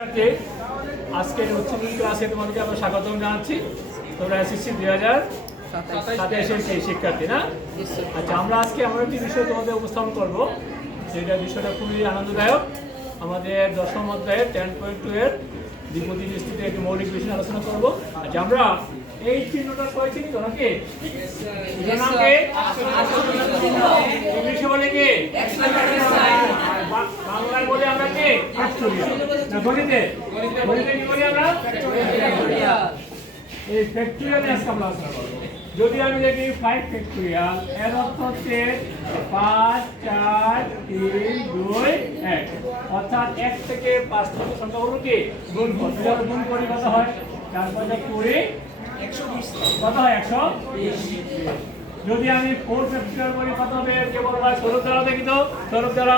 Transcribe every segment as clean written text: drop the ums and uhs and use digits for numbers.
আজকের উচ্চমাধ্যমিক ক্লাসে তোমাদেরকে আমরা স্বাগতম জানাচ্ছি। তোমরা এসএসসি 2027 শিক্ষার্থী না? আচ্ছা, আমরা আজকে এমন একটি বিষয় তোমাদের উপস্থাপন করব যেটা বিষয়টা খুবই আনন্দদায়ক। আমাদের দশম অধ্যায়ের 10.2 এর দ্বিপদী নিশ্চিত একটি মৌলিক বিষয় আলোচনা করব। আচ্ছা, আমরা এই চিহ্নটা সবাই চিনি তো নাকি? ইংলিশে বলে কি? বাংলায় বলে আমরা কি? গণিতে কি বলি আমরা? এই ফ্যাক্টরিয়াল আজকে আমরা আলোচনা করব। যদি আমি দেখি 5 ফ্যাক্টরিয়াল এর অর্থ হচ্ছে 5 4 3 2 1, অর্থাৎ 1 থেকে 5 পর্যন্ত সংখ্যাগুলো কি গুণফল। তাহলে গুণ করি কত হয়? 4 5 20 120 কত হয়? 120। যদি আমি 4 ফ্যাক্টরিয়াল করি কত হবে? কেবল ভাই সরল দ্বারা দেখি তো, সরল দ্বারা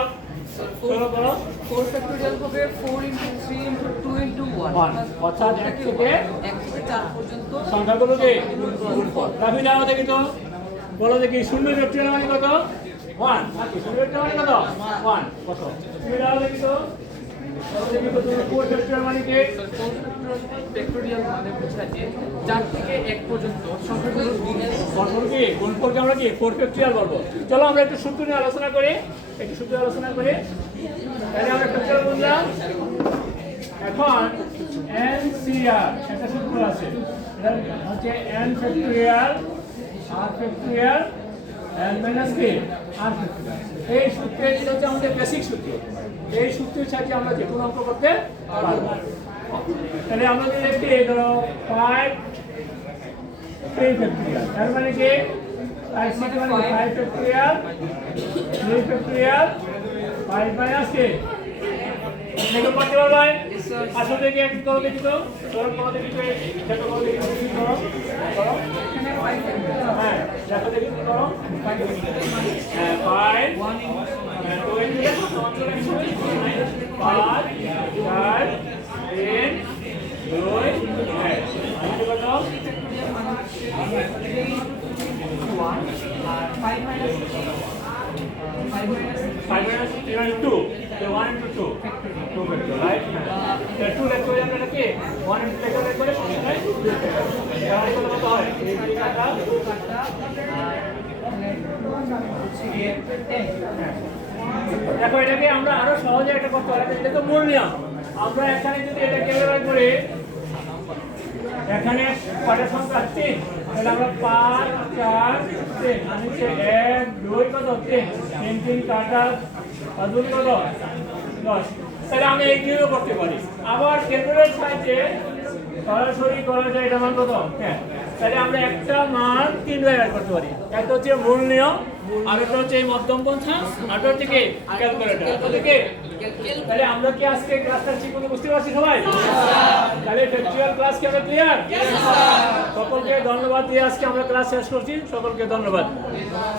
4 ফ্যাক্টরিয়াল হবে 4 × 3 × 2 × 1, অর্থাৎ 1 থেকে 4 পর্যন্ত সংখ্যাগুলো কি গুণফল। তাহলে দাও দেখি তো, বলো দেখি 0 ফ্যাক্টরিয়াল মানে কত? 1। নাকি 0 ফ্যাক্টরিয়াল মানে কত? 1 কত? তুমি দাও দেখি তো, বলো দেখি তো 4 ফ্যাক্টরিয়াল মানে কি? 4 ফ্যাক্টরিয়াল মানে বোঝায় যে 4 থেকে 1 পর্যন্ত সংখ্যাগুলো গুণফল কি গুণফলকে আমরা কি 4 ফ্যাক্টরিয়াল বলবো। চলো আমরা একটু সূত্র নিয়ে আলোচনা করি। তাহলে আমরা ফ্যাক্টরিয়াল বুঝলাম। এখন NCR একটা সূত্র আছে, এটা হচ্ছে n factorial r factorial n minus কি r ফ্যাক্টরিয়াল। এই সূত্রটি হচ্ছে আমাদের বেসিক সূত্র। এই সূত্রের সাহায্যে আমরা যে কোনো অঙ্ক করতে পারবো। তাহলে আমরা যদি দেখি ধরো 5 3 ফ্যাক্টরিয়াল, তার মানে কি 5 ফ্যাক্টরিয়াল 3 ফ্যাক্টরিয়াল 5 মাইনাস কি দেখো করতে পারবে। আসলে দেখি একটু করো দেখি তো, ধরো করো দেখি তো, দেখো করো দেখি করো করো হ্যাঁ দেখো দেখি করো 5 হ্যাঁ 5 1 2 5 4 3 2 1 কত 5 minus 2, so 1 into 2 factor, right? The 2 লেখা হয়ে যাবে নাকি 1 into লেখা করে right? তাহলে কত হয়? এই কাটা দেখো, এটাকে আমরা আরো সহজে একটা করতে পারি। এটা তো মূল নিয়ম। আমরা এখানে যদি এটা ক্যালকুলেট করি, এখানে কয়টা সংখ্যা আছে? তাহলে আমরা 5 4 3 মানে 1 2 কত 3 3 3 কাটা আর 2 কত 10। তাহলে আমরা এই নিয়মও করতে পারি। আবার ক্যালকুলেটর সাহায্যে সরাসরি করা যায়। এটা মান কত? হ্যাঁ, তাহলে আমরা একটা মান 3 ভাগে করতে পারি। একটা হচ্ছে মূল নিয়ম, আর একটা হচ্ছে এই মধ্যম পন্থা, আর একটা হচ্ছে কি ক্যালকুলেটর। ওকে, তাহলে আমরা কি আজকে ক্লাসটা ঠিক মতো বুঝতে পারছি সবাই? তাহলে ফ্যাক্টরিয়াল ক্লাস কি আমরা ক্লিয়ার? সকলকে ধন্যবাদ দিয়ে আজকে আমরা ক্লাস শেষ করছি। সকলকে ধন্যবাদ।